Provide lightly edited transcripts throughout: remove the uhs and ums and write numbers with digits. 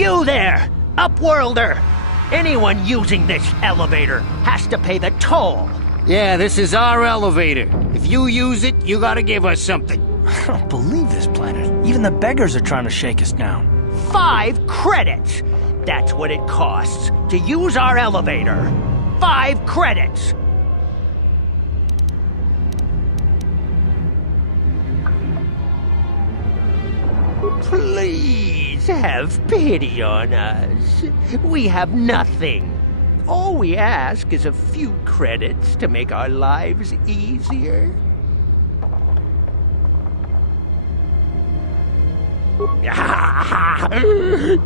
You there, Upworlder! Anyone using this elevator has to pay the toll. Yeah, this is our elevator. If you use it, you gotta give us something. I don't believe this planet. Even the beggars are trying to shake us down. 5 credits! That's what it costs to use our elevator. 5 credits! Please have pity on us. We have nothing. All we ask is a few credits to make our lives easier.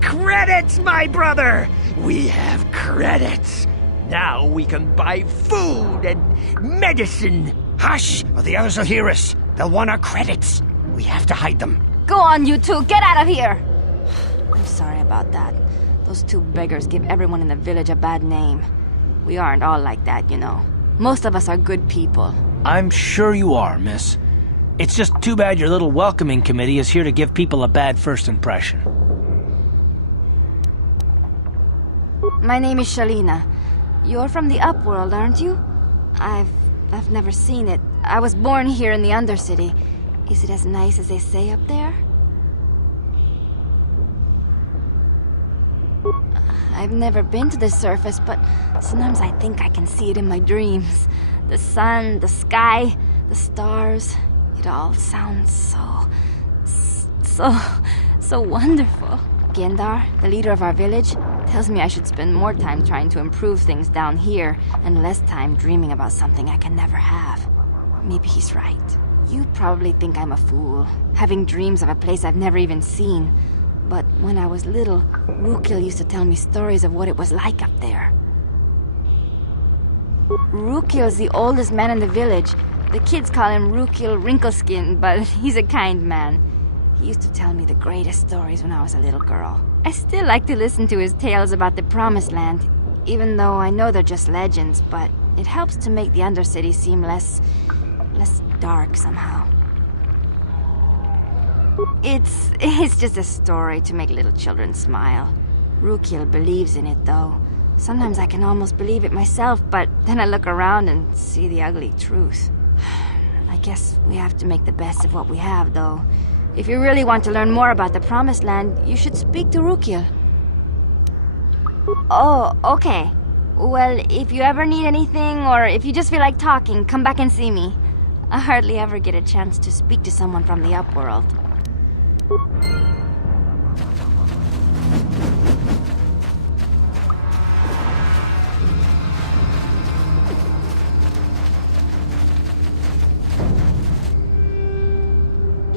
Credits, my brother! We have credits. Now we can buy food and medicine. Hush, or the others will hear us. They'll want our credits. We have to hide them. Go on, you two, get out of here! I'm sorry about that. Those 2 beggars give everyone in the village a bad name. We aren't all like that, you know. Most of us are good people. I'm sure you are, miss. It's just too bad your little welcoming committee is here to give people a bad first impression. My name is Shalina. You're from the Upworld, aren't you? I've never seen it. I was born here in the Undercity. Is it as nice as they say up there? I've never been to the surface, but sometimes I think I can see it in my dreams. The sun, the sky, the stars. It all sounds so wonderful. Gendar, the leader of our village, tells me I should spend more time trying to improve things down here and less time dreaming about something I can never have. Maybe he's right. You probably think I'm a fool, having dreams of a place I've never even seen. But when I was little, Rukil used to tell me stories of what it was like up there. Rukil's the oldest man in the village. The kids call him Rukil Wrinkleskin, but he's a kind man. He used to tell me the greatest stories when I was a little girl. I still like to listen to his tales about the Promised Land, even though I know they're just legends, but it helps to make the Undercity seem less dark somehow. It's just a story to make little children smile. Rukil believes in it, though. Sometimes I can almost believe it myself, but then I look around and see the ugly truth. I guess we have to make the best of what we have, though. If you really want to learn more about the Promised Land, you should speak to Rukil. Oh, okay. Well, if you ever need anything, or if you just feel like talking, come back and see me. I hardly ever get a chance to speak to someone from the Upworld.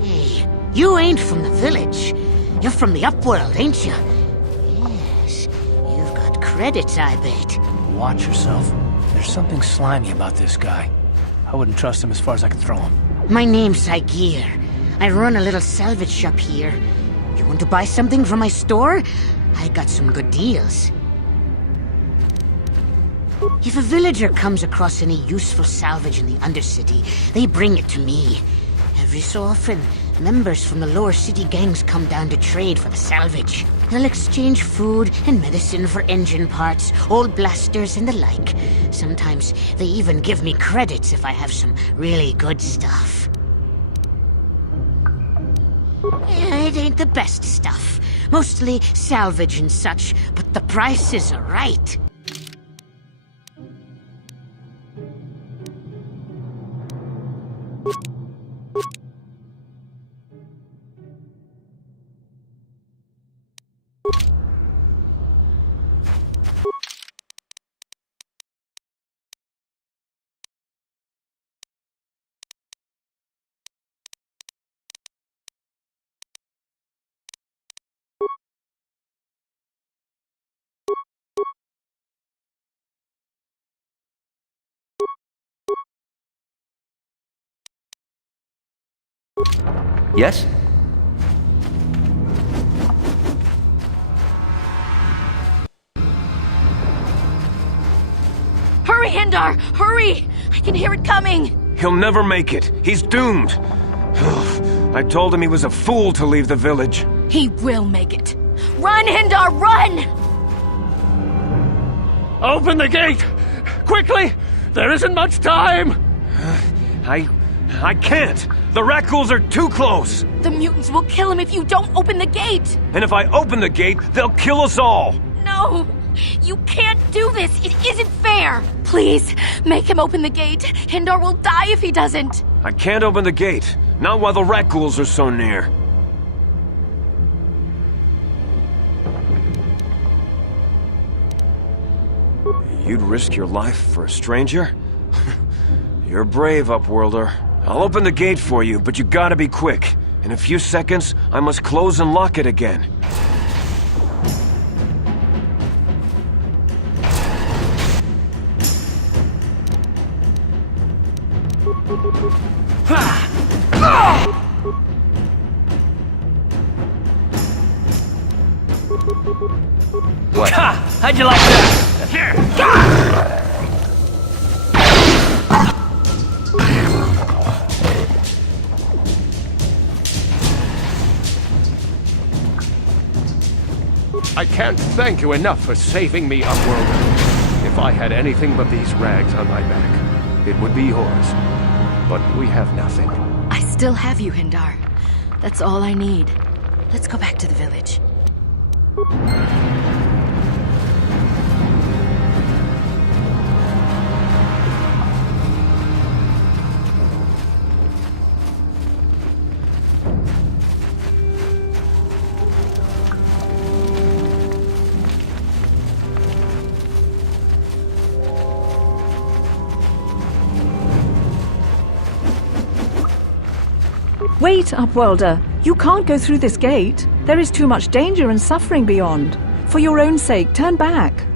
Hey, you ain't from the village. You're from the Upworld, ain't you? Yes, you've got credits, I bet. Watch yourself. There's something slimy about this guy. I wouldn't trust him as far as I could throw him. My name's Saigir. I run a little salvage shop here. You want to buy something from my store? I got some good deals. If a villager comes across any useful salvage in the Undercity, they bring it to me. Every so often, members from the lower city gangs come down to trade for the salvage. They'll exchange food and medicine for engine parts, old blasters and the like. Sometimes they even give me credits if I have some really good stuff. It ain't the best stuff. Mostly salvage and such, but the prices are right. Yes? Hurry, Endar! Hurry! I can hear it coming! He'll never make it. He's doomed. I told him he was a fool to leave the village. He will make it. Run, Endar, run! Open the gate! Quickly! There isn't much time! I can't! The rat ghouls are too close! The mutants will kill him if you don't open the gate! And if I open the gate, they'll kill us all! No! You can't do this! It isn't fair! Please, make him open the gate! Endar will die if he doesn't! I can't open the gate. Not while the rat ghouls are so near. You'd risk your life for a stranger? You're brave, Upworlder. I'll open the gate for you, but you gotta be quick. In a few seconds, I must close and lock it again. What? Ha! How'd you like that? I can't thank you enough for saving me, Upworlder. If I had anything but these rags on my back, it would be yours. But we have nothing. I still have you, Endar. That's all I need. Let's go back to the village. Wait, Upworlder. You can't go through this gate. There is too much danger and suffering beyond. For your own sake, turn back.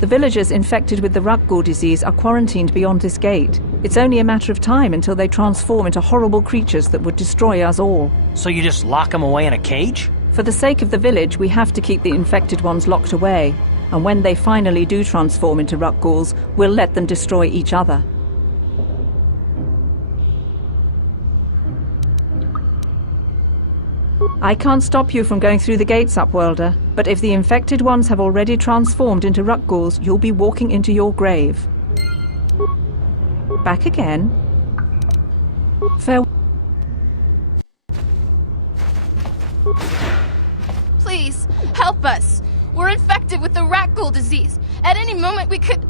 The villagers infected with the Rakghoul disease are quarantined beyond this gate. It's only a matter of time until they transform into horrible creatures that would destroy us all. So you just lock them away in a cage? For the sake of the village, we have to keep the infected ones locked away. And when they finally do transform into Rakghouls, we'll let them destroy each other. I can't stop you from going through the gates, Upworlder, but if the infected ones have already transformed into Rakghouls, you'll be walking into your grave. Back again. Farewell. Please, help us! We're infected with the Rakghoul disease. At any moment we could...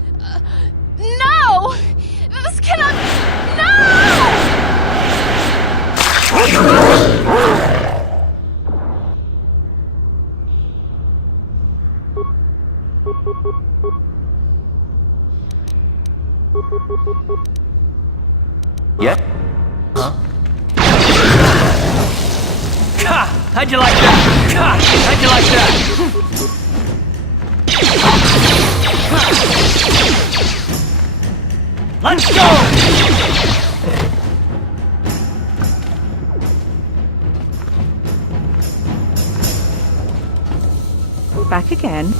No! This cannot... No! Yeah? Huh? Ha! How'd you like that? Ha! How'd you like that? Let's go! Back again.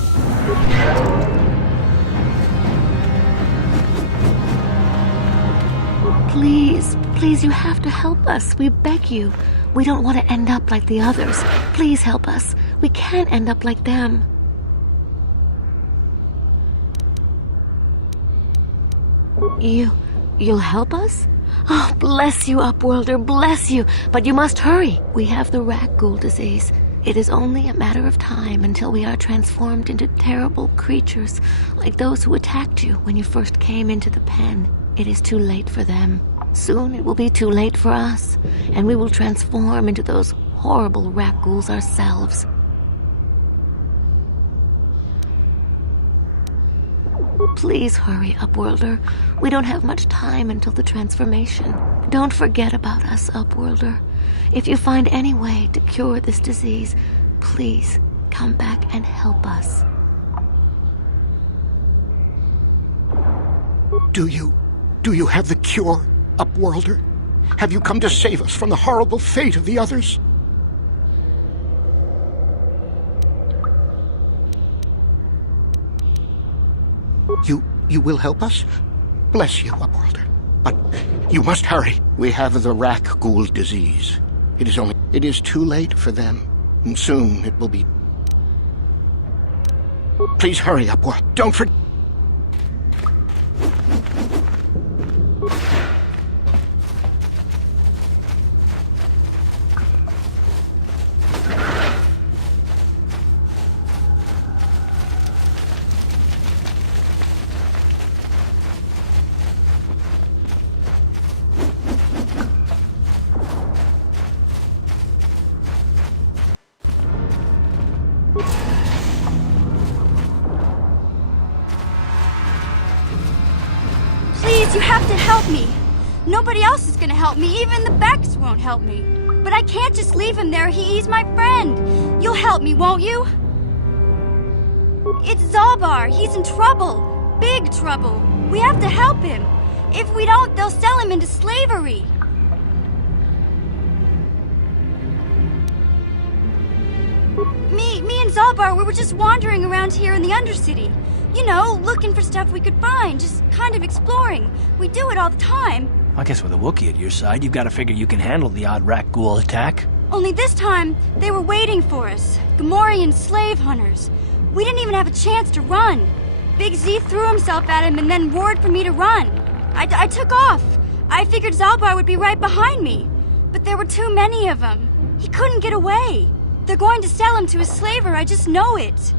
Please, you have to help us. We beg you. We don't want to end up like the others. Please help us. We can't end up like them. You'll help us? Oh, bless you, Upworlder, bless you. But you must hurry. We have the Rakghoul disease. It is only a matter of time until we are transformed into terrible creatures, like those who attacked you when you first came into the pen. It is too late for them. Soon it will be too late for us, and we will transform into those horrible Rakghouls ourselves. Please hurry, Upworlder. We don't have much time until the transformation. Don't forget about us, Upworlder. If you find any way to cure this disease, please come back and help us. Do you have the cure, Upworlder? Have you come to save us from the horrible fate of the others? You will help us? Bless you, Upworlder. But you must hurry. We have the Rakghoul disease. It is too late for them, and soon it will be... Please hurry up, don't forget... Please, you have to help me. Nobody else is gonna help me. Even the Becks won't help me. But I can't just leave him there. He's my friend. You'll help me, won't you? It's Zalbar. He's in trouble. Big trouble. We have to help him. If we don't, they'll sell him into slavery. Me and Zalbar, we were just wandering around here in the Undercity. You know, looking for stuff we could find, just kind of exploring. We do it all the time. I guess with a Wookiee at your side, you've got to figure you can handle the odd rat ghoul attack. Only this time, they were waiting for us. Gamorrean slave hunters. We didn't even have a chance to run. Big Z threw himself at him and then roared for me to run. I took off. I figured Zalbar would be right behind me. But there were too many of them. He couldn't get away. They're going to sell him to a slaver, I just know it.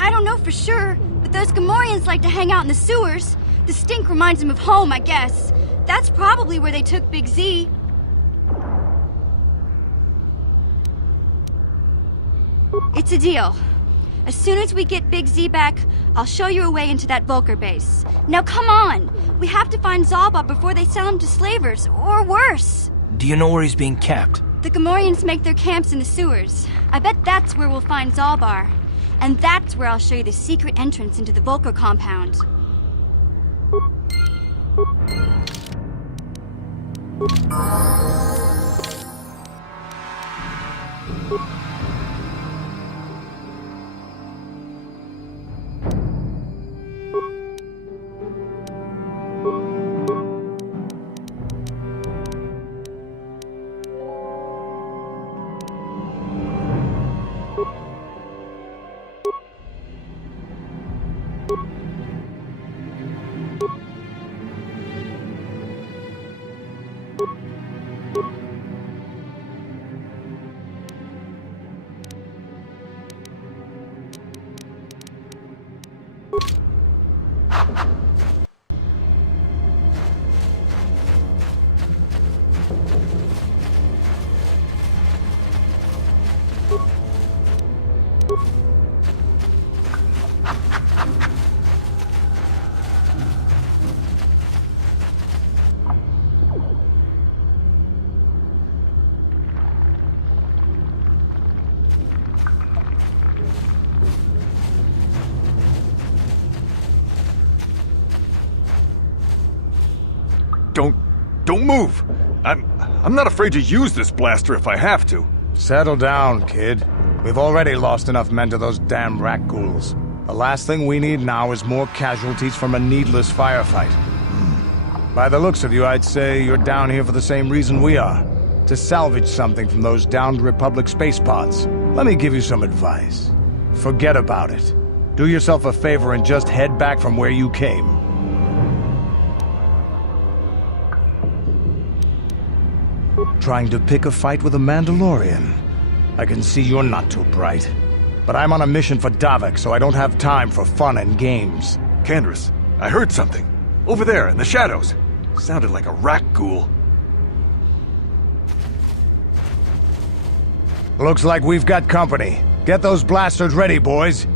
I don't know for sure, but those Gamorreans like to hang out in the sewers. The stink reminds them of home, I guess. That's probably where they took Big Z. It's a deal. As soon as we get Big Z back, I'll show you a way into that Vulcar base. Now come on! We have to find Zalbar before they sell him to slavers, or worse. Do you know where he's being kept? The Gamorreans make their camps in the sewers. I bet that's where we'll find Zalbar. And that's where I'll show you the secret entrance into the Vulcar compound. Don't move! I'm not afraid to use this blaster if I have to. Settle down, kid. We've already lost enough men to those damn rat ghouls. The last thing we need now is more casualties from a needless firefight. By the looks of you, I'd say you're down here for the same reason we are. To salvage something from those downed Republic space pods. Let me give you some advice. Forget about it. Do yourself a favor and just head back from where you came. Trying to pick a fight with a Mandalorian. I can see you're not too bright. But I'm on a mission for Davik, so I don't have time for fun and games. Candace, I heard something. Over there, in the shadows. Sounded like a rat ghoul. Looks like we've got company. Get those blasters ready, boys.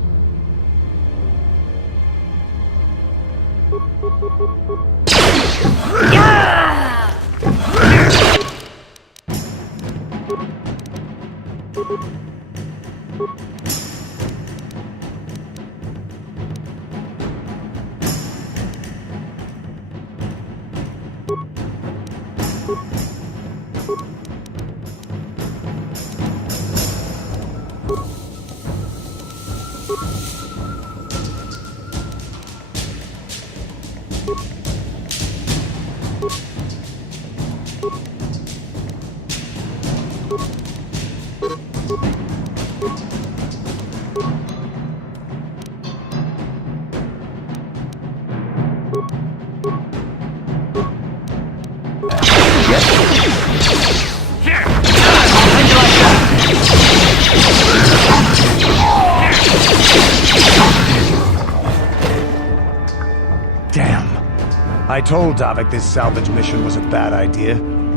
I told Davik this salvage mission was a bad idea.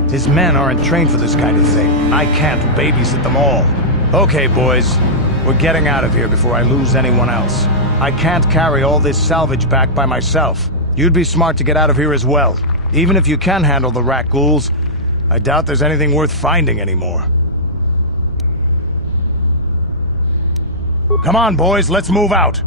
His men aren't trained for this kind of thing. I can't babysit them all. Okay, boys. We're getting out of here before I lose anyone else. I can't carry all this salvage back by myself. You'd be smart to get out of here as well. Even if you can handle the rat ghouls, I doubt there's anything worth finding anymore. Come on, boys, let's move out.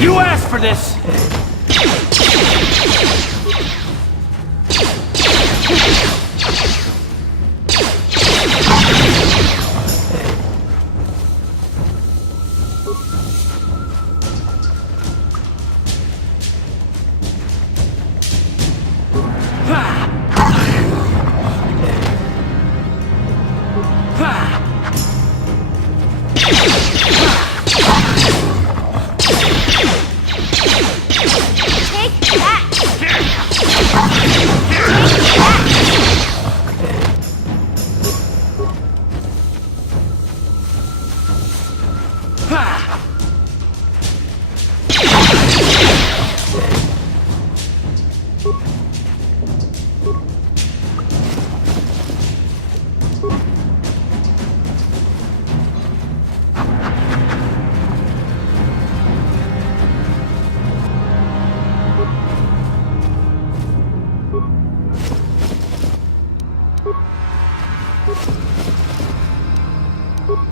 You asked for this!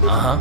Huh?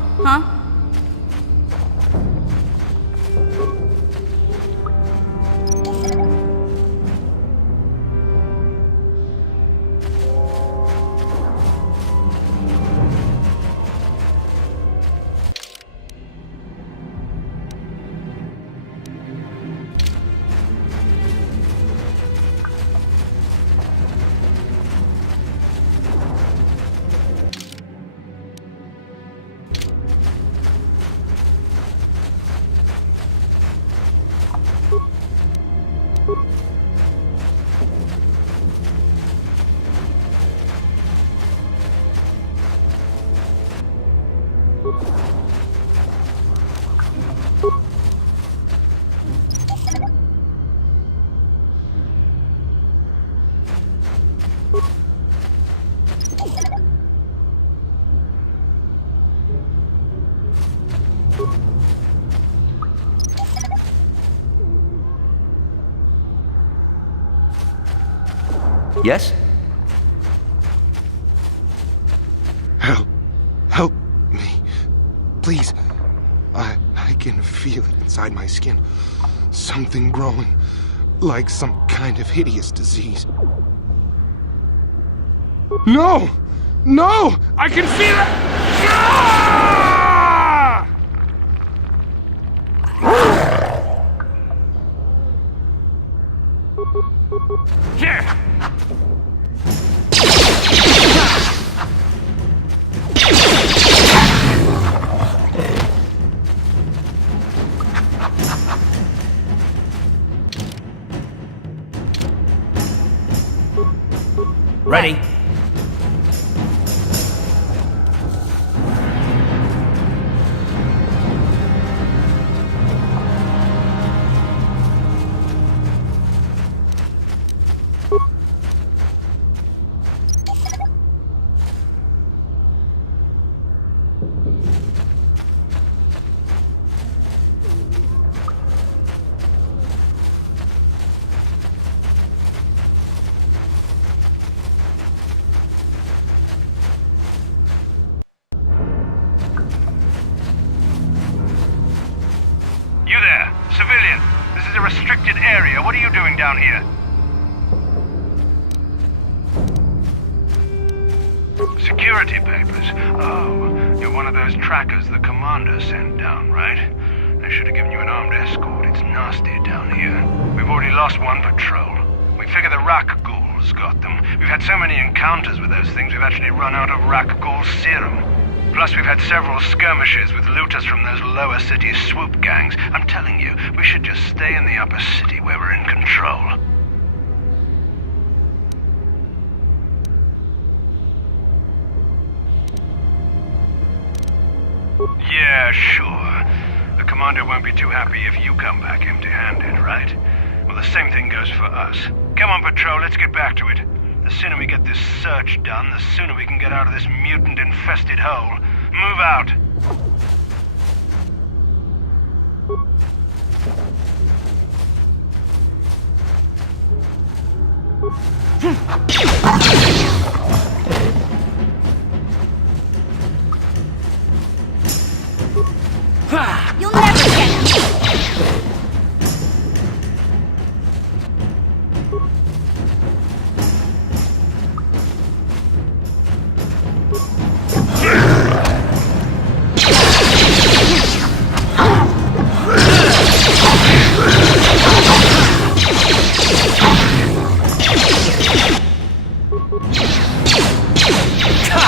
Yes? Help me. Please. I can feel it inside my skin. Something growing. Like some kind of hideous disease. No! No! I can feel it! Here! Ready? Civilian, this is a restricted area. What are you doing down here? Security papers. Oh, you're one of those trackers the commander sent down, right? I should have given you an armed escort. It's nasty down here. We've already lost one patrol. We figure the Rak ghouls got them. We've had so many encounters with those things, we've actually run out of Rak ghoul serum. Plus, we've had several skirmishes with looters from those lower city swoop gangs. I'm telling you, we should just stay in the upper city where we're in control. Yeah, sure. The commander won't be too happy if you come back empty-handed, right? Well, the same thing goes for us. Come on, Patrol, let's get back to it. The sooner we get this search done, the sooner we can get out of this mutant-infested hole. Move out! You'll never get me!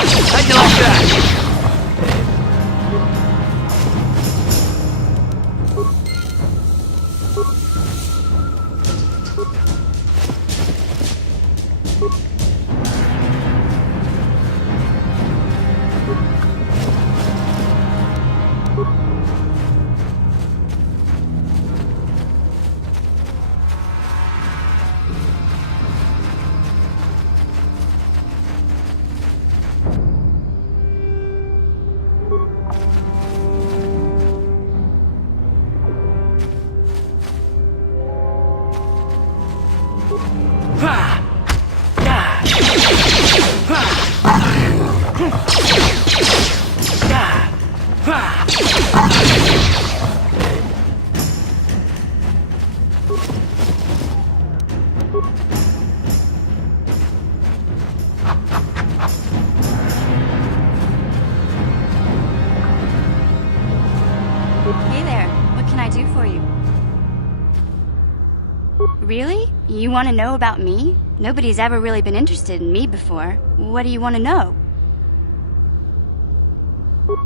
How'd you like that? Hey there, what can I do for you? Really? You want to know about me? Nobody's ever really been interested in me before. What do you want to know?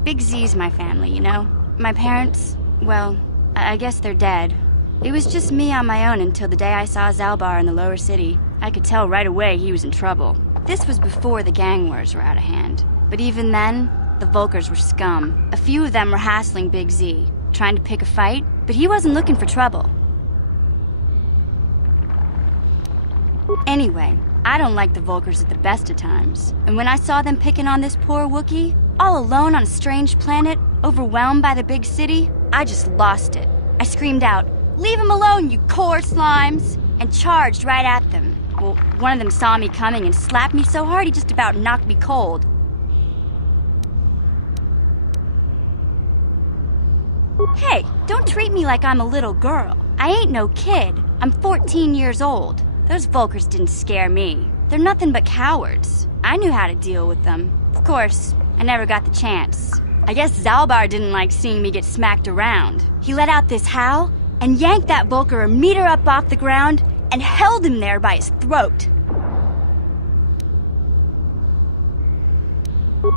Big Z's my family, you know? My parents, well, I guess they're dead. It was just me on my own until the day I saw Zalbar in the lower city. I could tell right away he was in trouble. This was before the gang wars were out of hand. But even then, the Vulkars were scum. A few of them were hassling Big Z, trying to pick a fight, but he wasn't looking for trouble. Anyway, I don't like the Vulkars at the best of times. And when I saw them picking on this poor Wookiee, all alone on a strange planet, overwhelmed by the big city, I just lost it. I screamed out, "Leave him alone, you core slimes!" and charged right at them. Well, one of them saw me coming and slapped me so hard he just about knocked me cold. Hey, don't treat me like I'm a little girl. I ain't no kid. I'm 14 years old. Those Vulkars didn't scare me. They're nothing but cowards. I knew how to deal with them. Of course, I never got the chance. I guess Zalbar didn't like seeing me get smacked around. He let out this howl and yanked that Vulkar a meter up off the ground and held him there by his throat.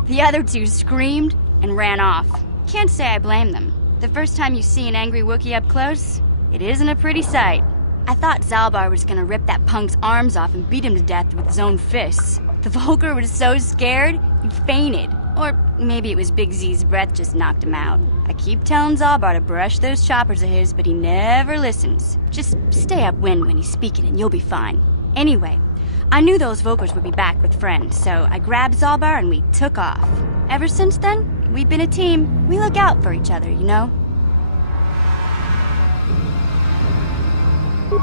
The other two screamed and ran off. Can't say I blame them. The first time you see an angry Wookiee up close, it isn't a pretty sight. I thought Zalbar was gonna rip that punk's arms off and beat him to death with his own fists. The Vulkar was so scared, he fainted. Or maybe it was Big Z's breath just knocked him out. I keep telling Zalbar to brush those choppers of his, but he never listens. Just stay upwind when he's speaking and you'll be fine. Anyway, I knew those Vulkars would be back with friends, so I grabbed Zalbar and we took off. Ever since then, we've been a team. We look out for each other, you know?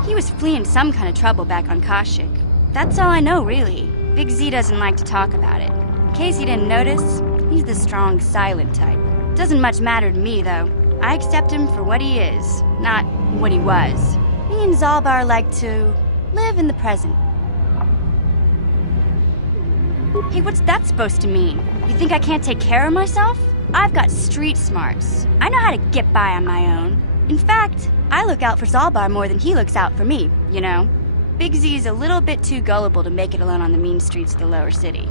He was fleeing some kind of trouble back on Kashyyyk. That's all I know, really. Big Z doesn't like to talk about it. In case you didn't notice, he's the strong, silent type. Doesn't much matter to me, though. I accept him for what he is, not what he was. Me and Zalbar like to live in the present. Hey, what's that supposed to mean? You think I can't take care of myself? I've got street smarts. I know how to get by on my own. In fact, I look out for Zalbar more than he looks out for me, you know? Big Z is a little bit too gullible to make it alone on the mean streets of the lower city.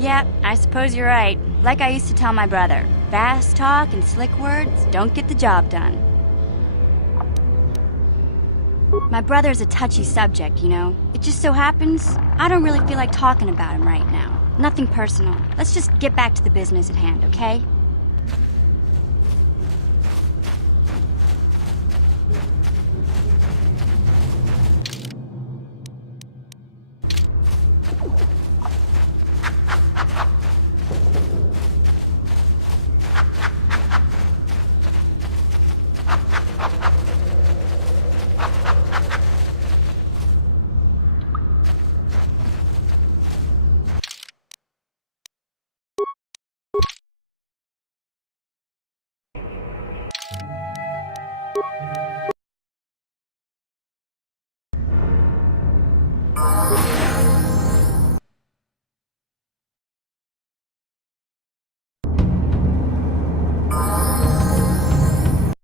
Yeah, I suppose you're right. Like I used to tell my brother, fast talk and slick words don't get the job done. My brother's a touchy subject, you know? It just so happens, I don't really feel like talking about him right now. Nothing personal. Let's just get back to the business at hand, okay?